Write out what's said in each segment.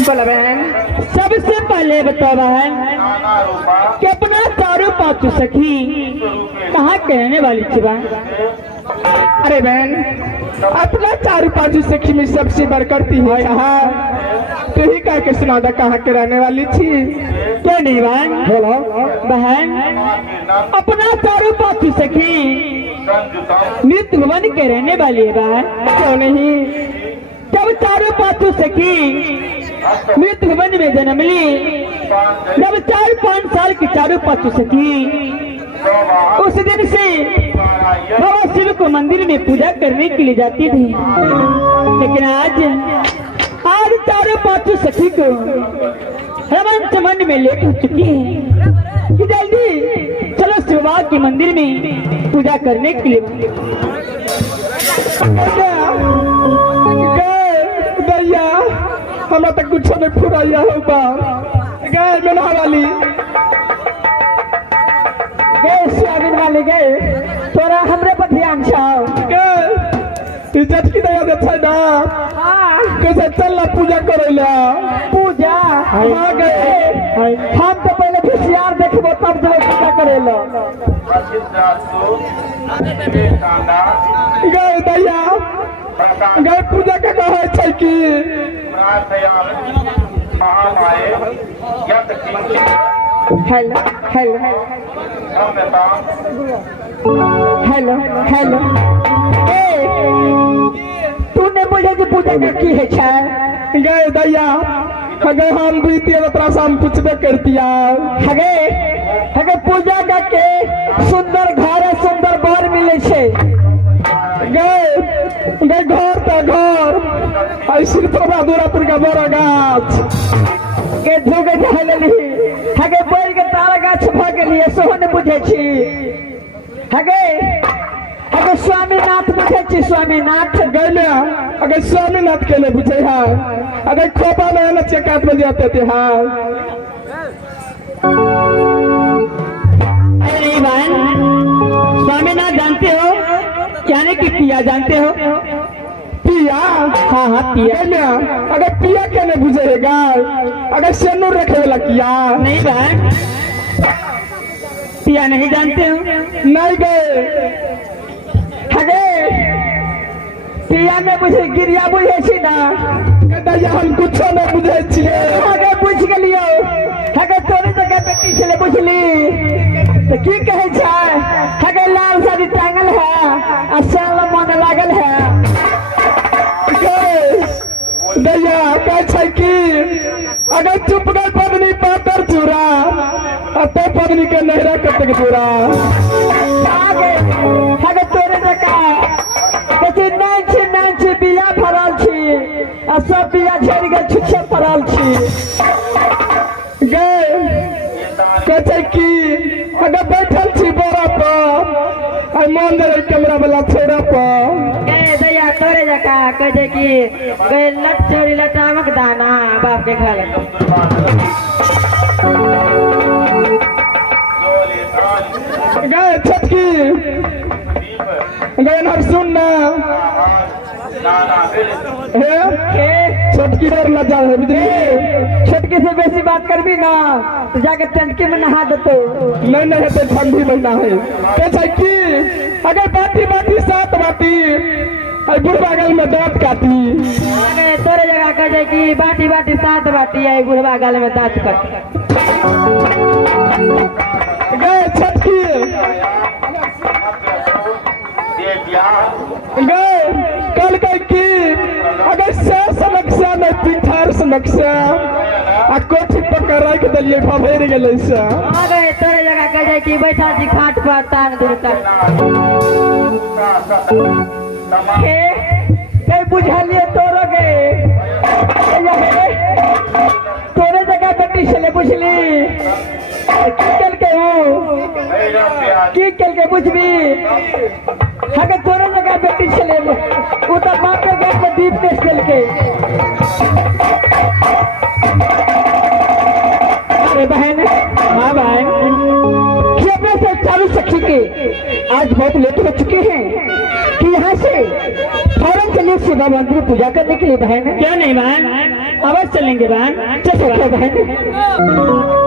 बोला बहन। सबसे पहले बताओ बहन कि अपना चारों पांचों सखी कहाँ कहने वाली थी बहन? अरे बहन, अपना चारों पांचों सखी में सबसे बढ़कर थी तो ही कह के सुना दा कहाँ के रहने वाली थी? क्या नहीं बहन? बोलो बहन, अपना चारों पांचों सखी नित्य भवन के रहने वाली है बहन। क्यों नहीं? जब चारों पांचों सखी नित्य भवन में जन्म ली, जब 4-5 साल की चारों पांचों सखी उस दिन से बाबा शिव को मंदिर में पूजा करने के लिए जाती थी। लेकिन आज चारों पांचों सखी को हेमंत मन में लेट हो चुकी है कि जल्दी चलो शिव बाबा के मंदिर में पूजा करने के लिए। भैया हमारा तक कुछ नहीं फुराइया होगा गैर में नहा वाली गैस स्वागत ले गए तोरा हमरे पर ध्यान छाओ के इज्जत की दया देता ना कैसे चल ला पूजा करे ला पूजा हाँ गए हम तो पहले होशियार देखबो तब जो पूजा करेला गए दैया गए पूजा का कहे छै कि हेलो हेलो हेलो हेलो तूने मुझे जो पूजा में की है छै गए दैया अगर हम बीती तरह से हम पूछबे करतिया हगे हगे पूजा का के सुंदर घर है सुंदर बर मिले छे गए गए घर तो घर ऐसी तो बहादुरपुर का बड़ा गाछ के धोगे जहलली हगे बैल के तारा गाछ भ गेलिए सोहो ने बुझे छी हगे हगे स्वामीनाथ बुझे छी स्वामीनाथ गए में अगर स्वामीनाथ के लिए बुझे है अगर खोपा में न चेकात में जाते थे हाँ अरे बहन स्वामीनाथ जानते हो यानी कि पिया जानते हो पिया हाँ हाँ पिया में अगर पिया के नहीं बुझेगा अगर सेनूर रखे वाला किया नहीं बहन पिया नहीं जानते हो नहीं गए हगे पिया ने बुझे गिरिया बुझे छी ना दैया हम कुछ नहीं बुझे छिए हगे बुझ गेलियो हगे तोरे जगह बेटी छले बुझली तो की कहे छै हगे लाल साड़ी टांगल है आ साल मन लागल है दैया कह छै कि अगर चुप गए पत्नी पातर चूरा अते पत्नी के नहरा कतक चूरा हगे हगे तोरे जगह कथी नहीं छी बिया फरल छी आ सब बिया झड़ के छुच्छे फरल छी गए कहते कि अगर बैठल छी बोरा पर आई मन दे कैमरा वाला छोरा पर ए दैया तोरे जका कहे कि गए लट चोरी लटामक दाना बाप के घर गए छटकी गए ना सुन ना छटकी डर लजा है बुझली छटकी से बेसी बात करबी ना तो जाके टंकी में नहा देतो नहीं नहीं है ठंडी महीना है कैसा कि अगर बाटी बाटी सात बाटी बुढ़वा गल में दांत काटी अरे तोरे जगह कहे कि बाटी बाटी सात बाटी है बुढ़वा गल में दांत काटी गए छटकी गए कल गए कि अगर से समस्या में पिठार समस्या आ कोठी पकड़ रख दिलिए भभेर गेले से अरे तोरे जगह कहे कि बैठा जी खाट पर तान देता के बुझलिए तोरो गए तोरे जगह बेटी छले बुझली की कल के बुझबी हगे तोरे जगह बेटी छले वो तो बाप के घर में दीप पेश कल के अरे बहन हाँ बहन अपने से चालू सखी के आज बहुत लेट हो चुके हैं कि यहाँ से फौरन चलिए शिवा मंदिर पूजा करने के लिए बहन क्या नहीं बहन अवश्य चलेंगे बहन चलो बहन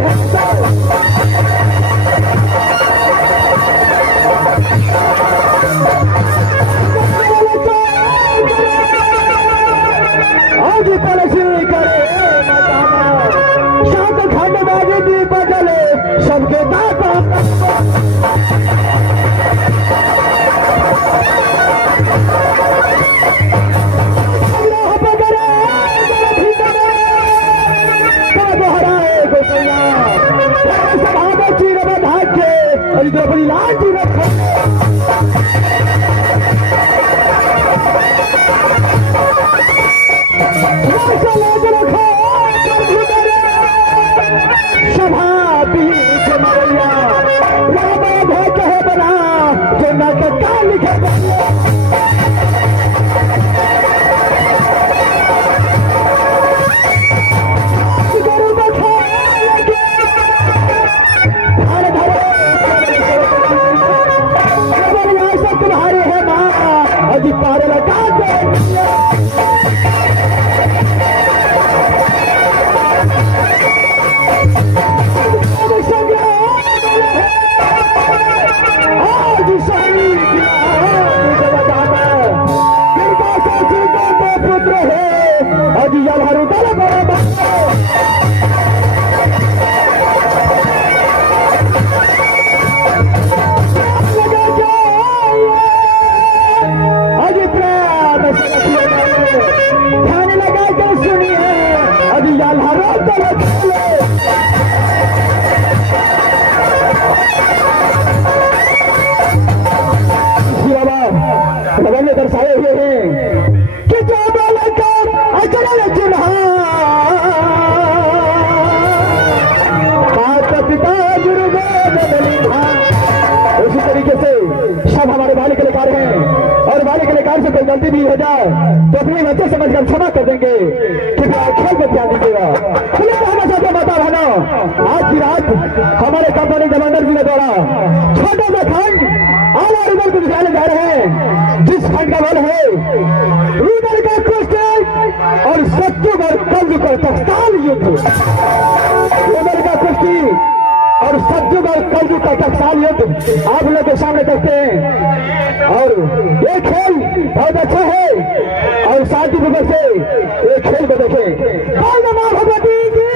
आज कलशी करे शांत खंड बाजे दीप जले सबके दाता सभा में चीर भाग्य द्रौपदी लाल जी रखो सभा बीच मरिया राम भय कहे बना जो न का लिखे तुम्हारे है माँ अजी पार लगा दे पुत्र है अजी जलहरू दल बराबर ध्यान लगा कर सुनिए अभी जलहरू दल भगवान ने दर्शाए हुए हैं कि जो बोलकर अचरल चिन्हा माता पिता गुरुदेव बलिधा। उसी तरीके से सब हमारे बाल कलाकार हैं और बाल कलाकार से कोई गलती भी हो जाए तो अपने बच्चे समझकर क्षमा कर देंगे कि खेल को ध्यान दीजिएगा। खुले कहना चाहते हैं माता बहनों आज की रात हमारे कंपनी जमानर जी के द्वारा छोटा सा खंड आला रुदल को दिखाने जा रहे हैं जिस खंड का बल है रुदल का कुश्ती और सत्युग और कलयुग का टकसाल युद्ध। रुदल का कुश्ती और सत्युग और कलयुग का टकसाल युद्ध आप लोग के सामने करते हैं और ये खेल बहुत अच्छा है और शांतिपूर्वक से ये खेल को देखें। भगवती जी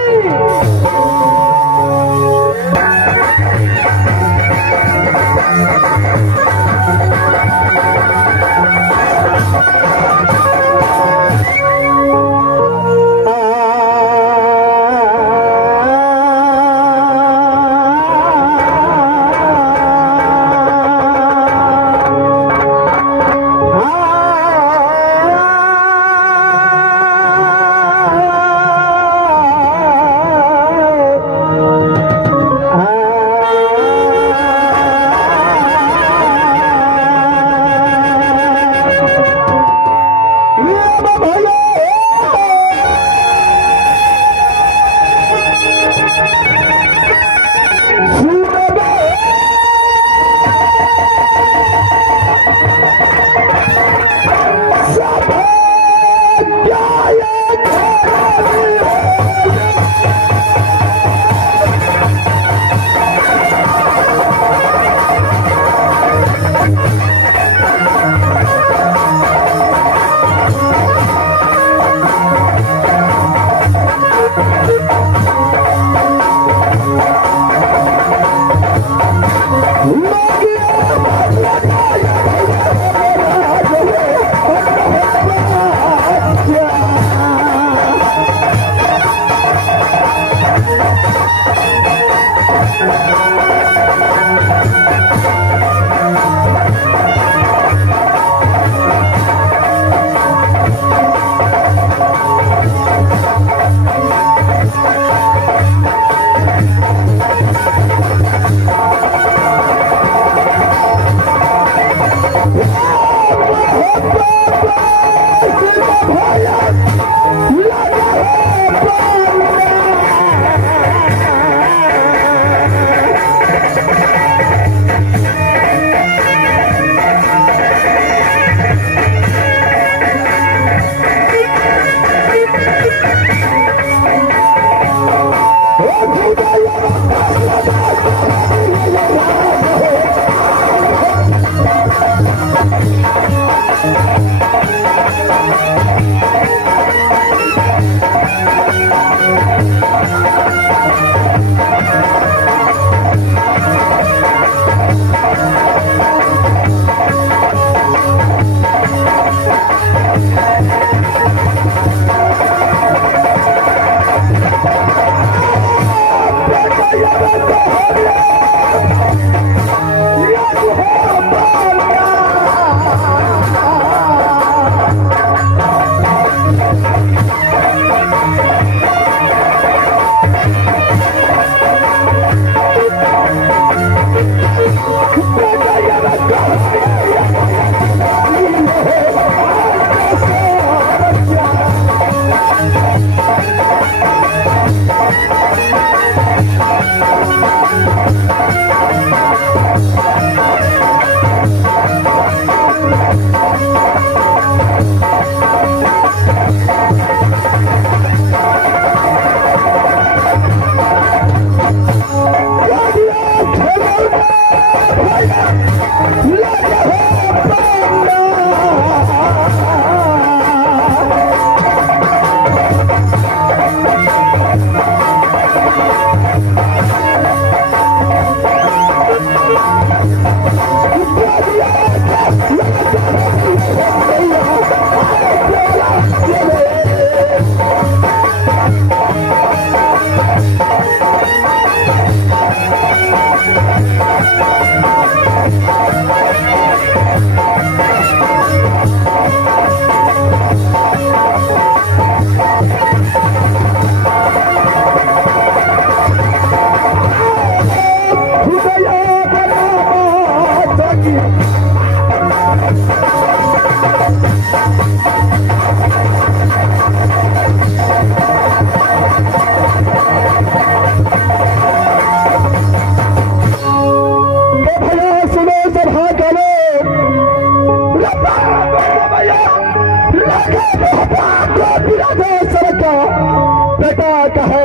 बेटा कहे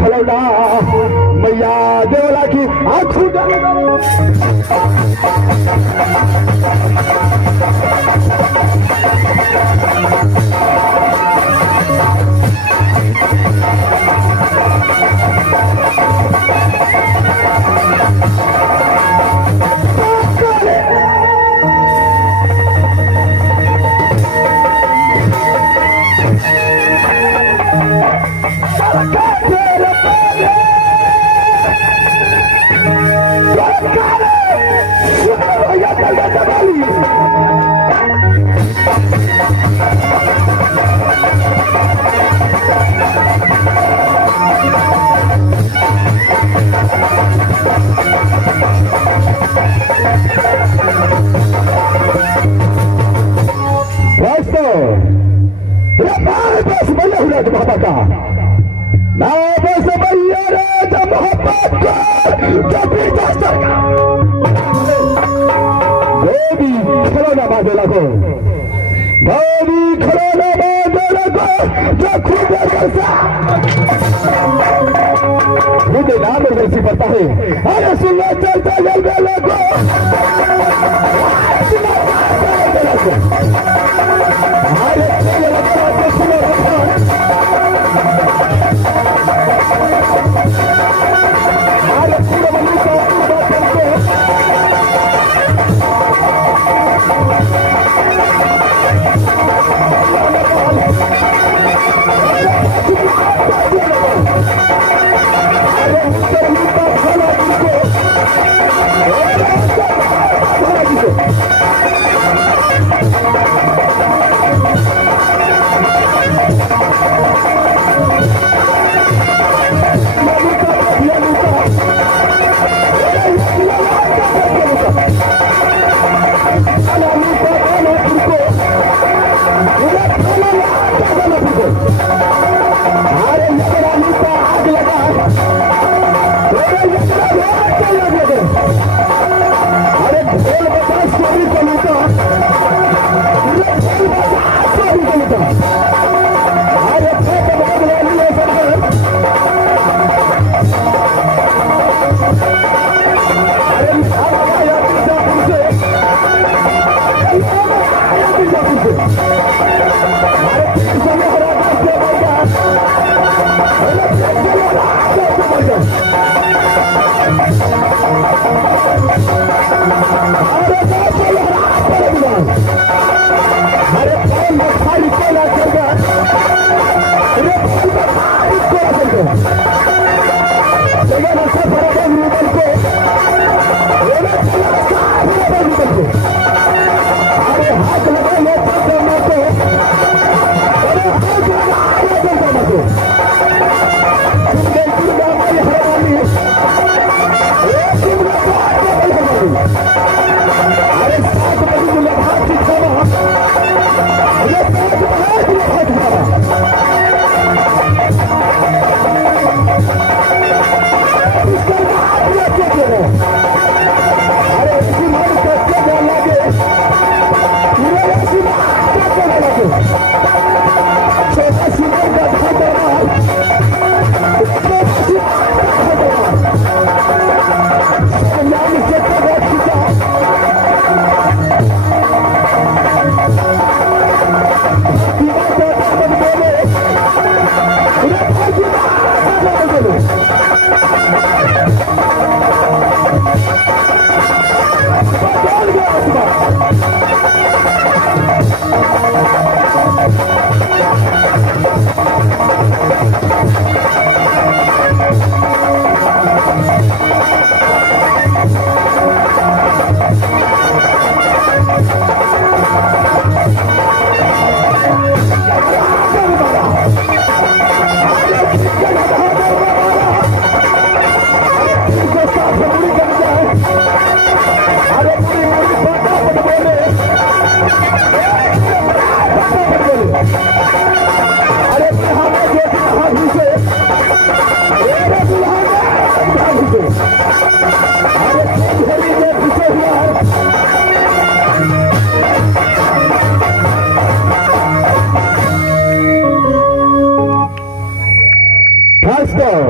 खलौना मैया देवला की आंखों बस भैया हुआ बाबा का ना बस भैया रे जब मोहब्बत बेबी खिलौना बाजे लगो बेबी खिलौना बाजे लगो जो खुद मुझे नाम वैसी पता है अरे सुनना चलता जल्दी लगो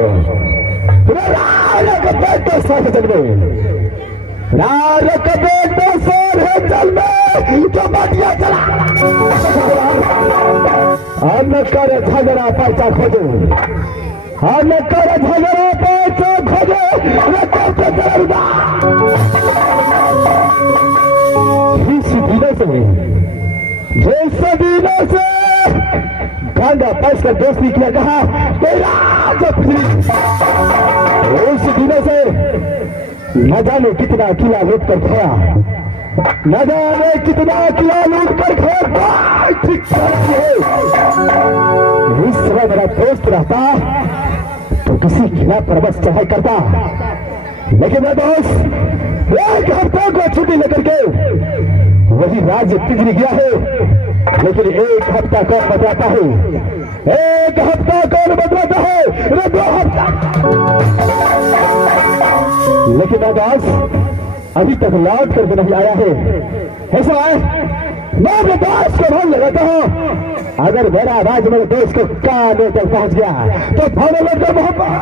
राजा का बेटा साथ जन्मे, राजा का बेटा सर है जल में जो बटिया चला अन्न करे झगड़ा पैसा खोजे, अन्न करे झगड़ा पैसा खोजे इस दिनों से जैसे दिनों से गांधा पैस कर दोस्ती किया, कहा तेरा उस दिनों से न जाने कितना किला लूट कर खाया, न जाने कितना किला लूट कर खाया। इस समय मेरा दोस्त रहता तो किसी किला पर बस चढ़ाई करता, लेकिन मेरा दोस्त एक हफ्ते को छुट्टी लेकर के वही राज्य पिंजरी गया है, लेकिन एक हफ्ता कौन बतलाता है, एक हफ्ता कौन बतलाता है, 2 हफ्ता। लेकिन दास अभी तक लौट करके नहीं आया है। ऐसा है मैं अपने दास को ढूंढ लगाता हूं, अगर मेरा राज मेरे देश के काने तक पहुंच गया तो भावना लगता मोहब्बत।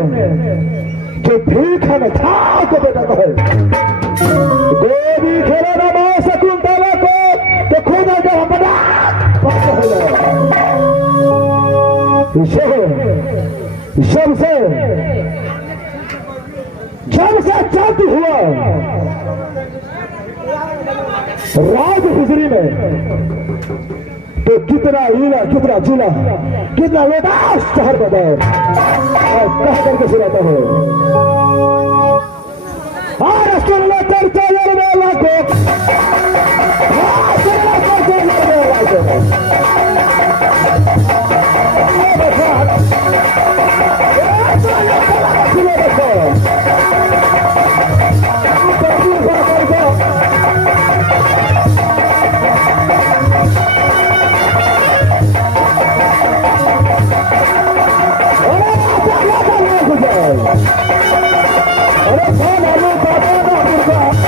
जो ठीक है था को बेटा कहे गोदी खेले ना मां शकुंतला को तो खुद आके बड़ा जब से चाहती हुआ राज गुजरी में तो कितना हीला कितना जिला कितना लोटास शहर बदर कह करके सुनाता हूँ चर्चा वाला को अरे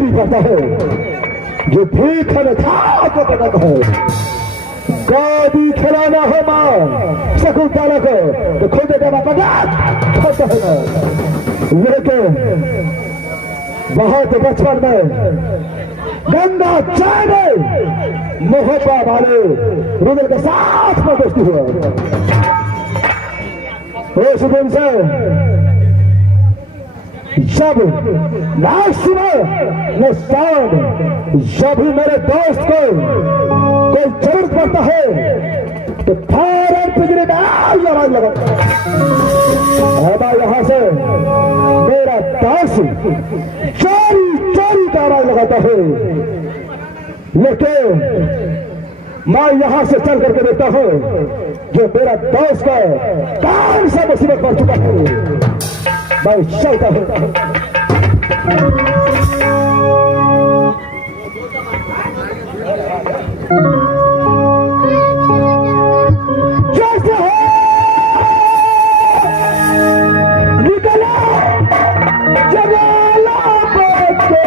भी पड़ता है जो भीख में था को पता है गादी खिलाना हो मां शकुंतला को तो खुद देना पड़ा होता है लेकिन बहुत बचपन में गंगा चाय में मोहब्बा वाले रुदल के साथ में दोस्ती हुआ उस दिन से जब लास्ट में न शाम जब भी मेरे दोस्त को कोई जरूरत पड़ता है तो फौरन पिंजरे में आवाज लगाता है यहाँ से मेरा दोस्त चोरी चोरी का आवाज लगाता है लेकिन मैं यहाँ से चल करके देखता हूँ जो मेरा दोस्त का कौन सा मुसीबत पड़ चुका है मैं चलता हूँ जैसे हो निकला जगाला बच्चे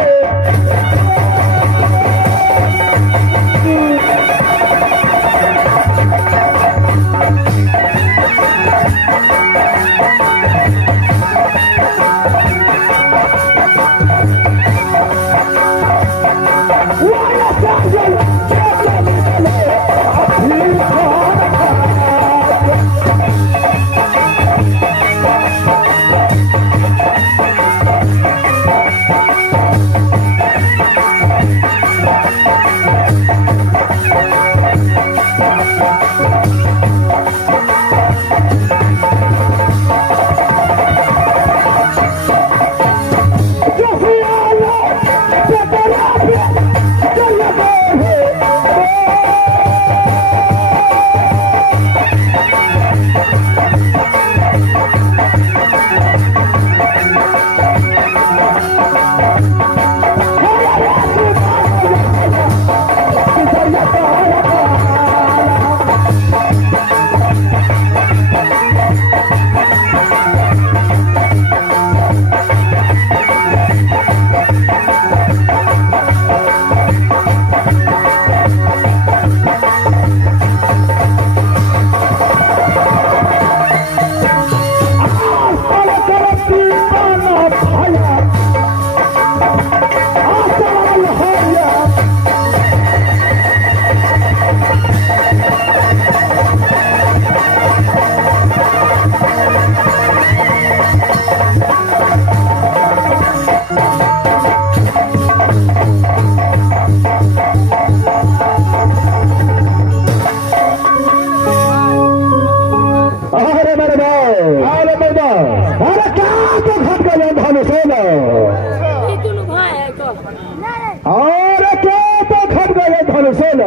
और क्या तो खप गए धनुषे न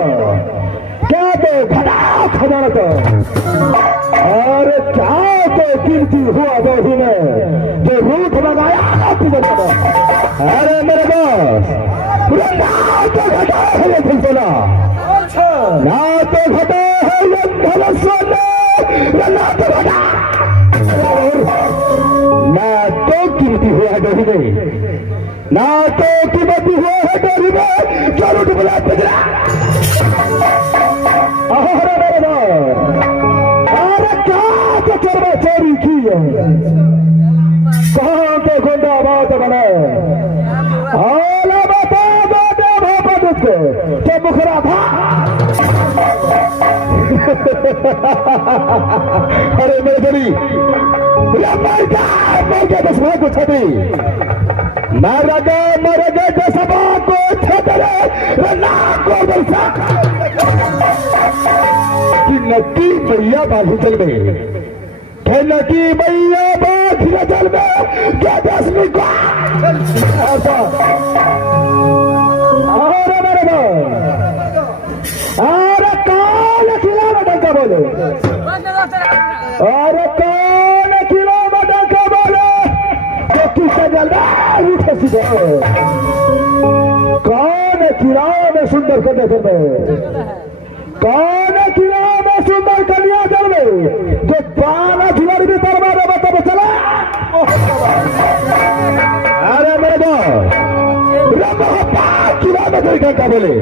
क्या तो घटा खजानत और क्या तो कीर्ति हुआ दोही में जो रूठ लगाया अरे मेरे बॉस ना तो घटा है ये धनुषेला ना तो घटा है ये धनुषेला ना तो घटा ना तो कीर्ति हुआ दोही में ना तो कीमती हुआ है डोरी में जरूर बुला पिजरा अरे क्या तो चरवा चोरी की है कहाँ तो गुंडा बात बनाए आला बता दो भापा तुझको जो मुखरा था अरे मेरे बड़ी मैं क्या दसवा को छठी मरगे दसवा को छतरे को दलसा कि नकी मैया बाधू चल गए कि नकी मैया बाधू चल गए क्या दसवीं को अरे कौन किलोमीटर का बोले अरे कौन किलोमीटर का बोले तो किससे जल्दा उठे सीधे कौन किराए में सुंदर कन्या जल में कौन किराए में सुंदर कन्या जल में जो 12 झुलर भी दरबार में तब चला अरे मेरे बदर गंगा बोले,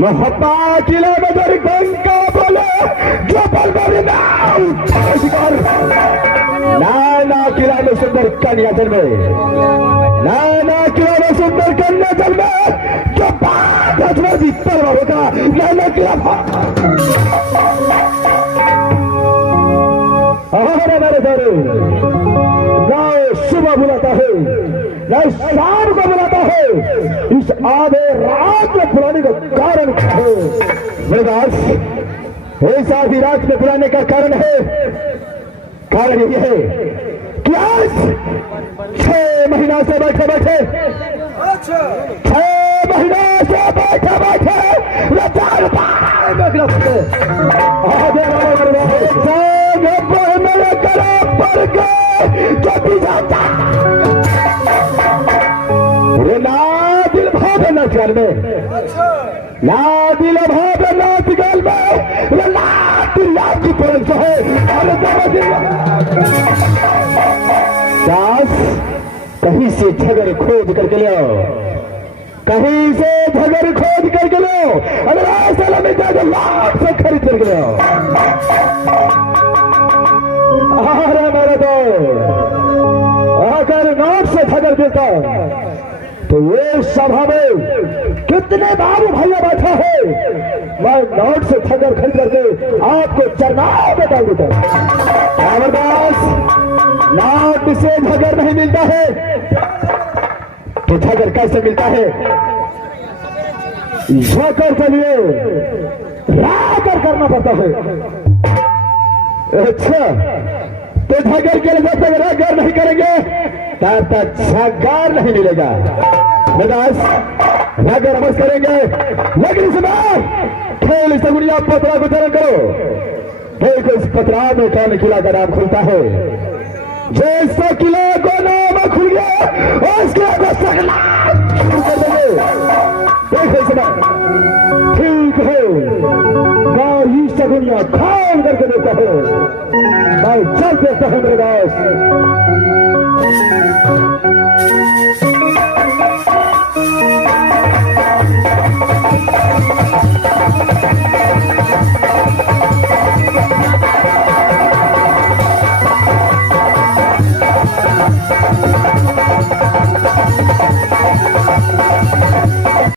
मोहब्बा किला बदर गंगा बोले, जो बलबरी नाना किला में सुंदर कन्या जन्मे, नाना किला में सुंदर कन्या जन्मे, जो बात हजरती तलवार होगा नाना किला हमारे सारे ना सुबह बुलाता है ना शाम को बुलाता है, इस आधे रात में बुलाने का कारण है मेरे दास, इस आधी रात में बुलाने का कारण है, कारण ये है कि आज 6 महीना से बैठे बैठे 6 महीना से बैठे बैठे लाचार मेरे गला पर गए जाता ना दिल भाव नाच गाल में, ना दिल भाव नाच गाल में, ना दिल आपकी परंस है दास, कहीं से झगड़ खोद करके ले आओ, कहीं से झगड़ खोद करके ले आओ, अगर ऐसा में जाकर लाख से खरीद करके ले आओ। अरे मेरे तो अगर नोट से झगड़ देता तो ये सभा में कितने बाबू भैया बैठा है, मैं नोट से झगड़ खरीद करके आपको चरनाव में डाल देता। अमरदास, नोट से झगड़ नहीं मिलता है तो झगड़ कैसे मिलता है? झगड़ के लिए राकर करना पड़ता है। अच्छा, तो झगड़ के लिए जब तक राकर नहीं करेंगे तब तक झगड़ नहीं मिलेगा। राकर अवश्य करेंगे, लेकिन इस बार खेल सगुनिया पतरा को चरण करो। देखो इस पतरा में कौन किला का नाम खुलता है, जैसा किला को नाम खुल गया और इसके आगे सकला शुरू कर देंगे। देखो इस बार ठीक है, मैं ही सगुनिया खान करके देता हूँ, मैं चल देता हूँ मेरे दास।